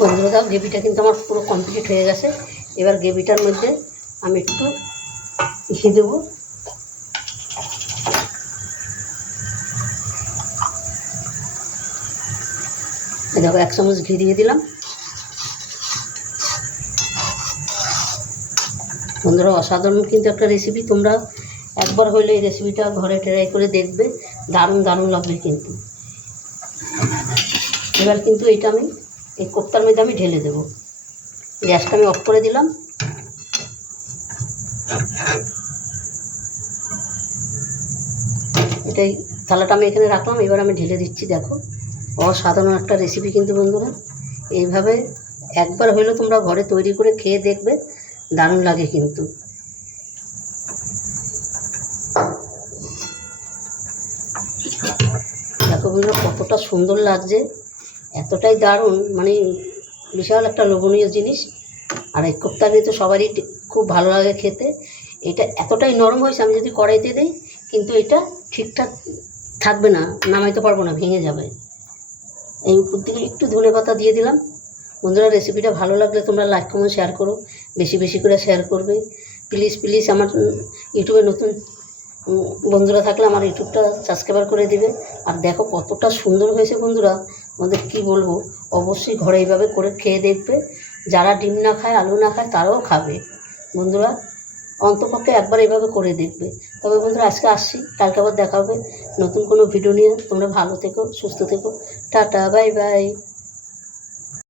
বন্ধুরা দাও, গ্রেভিটা কিন্তু আমার পুরো কমপ্লিট হয়ে গেছে। এবার গ্রেভিটার মধ্যে আমি একটু ঘি দেবো। দেখো 1 চামচ ঘি দিয়ে দিলাম। বন্ধুরা অসাধারণ কিন্তু একটা রেসিপি, তোমরা একবার হইলে এই রেসিপিটা ঘরে ট্রাই করে দেখবে, দারুণ দারুণ লাগবে কিন্তু। এবার কিন্তু এটা আমি এই কোপ্তার মধ্যে আমি ঢেলে দেবো। গ্যাসটা আমি অফ করে দিলাম। এটাই থালাটা আমি এখানে রাখলাম, এবার আমি ঢেলে দিচ্ছি। দেখো অসাধারণ একটা রেসিপি কিন্তু বন্ধুরা, এইভাবে একবার হইলেও তোমরা ঘরে তৈরি করে খেয়ে দেখবে, দারুণ লাগে কিন্তু। দেখো বন্ধুরা কতটা সুন্দর লাগছে, এতটাই দারুণ, মানে বিশাল একটা লোভনীয় জিনিস। আর এই কোপ্তাটা তো সবারই খুব ভালো লাগে খেতে। এটা এতটাই নরম হয়েছে, আমি যদি কড়াইতে দিই কিন্তু এটা ঠিকঠাক থাকবে না, নামাইতে পারবো না, ভেঙে যাবে। এই উপর থেকে একটু ধনেপাতা দিয়ে দিলাম। বন্ধুরা রেসিপিটা ভালো লাগলে তোমরা লাইক কমেন্ট শেয়ার করো, বেশি বেশি করে শেয়ার করবে প্লিজ প্লিজ। আমার ইউটিউবে নতুন বন্ধুরা থাকলে আমার ইউটিউবটা সাবস্ক্রাইব করে দিবে। আর দেখো কতটা সুন্দর হয়েছে বন্ধুরা, আমাদের কি বলবো, অবশ্যই ঘরে এইভাবে করে খেয়ে দেখবে। যারা ডিম না খায়, আলু না খায়, তারাও খাবে বন্ধুরা, অন্তপক্ষে একবার এইভাবে করে দেখবে। তবে বন্ধুরা আজকে আসছি, কালকে আবার দেখা হবে নতুন কোনো ভিডিও নিয়ে। তোমরা ভালো থেকো, সুস্থ থেকো, টাটা, বাই বাই।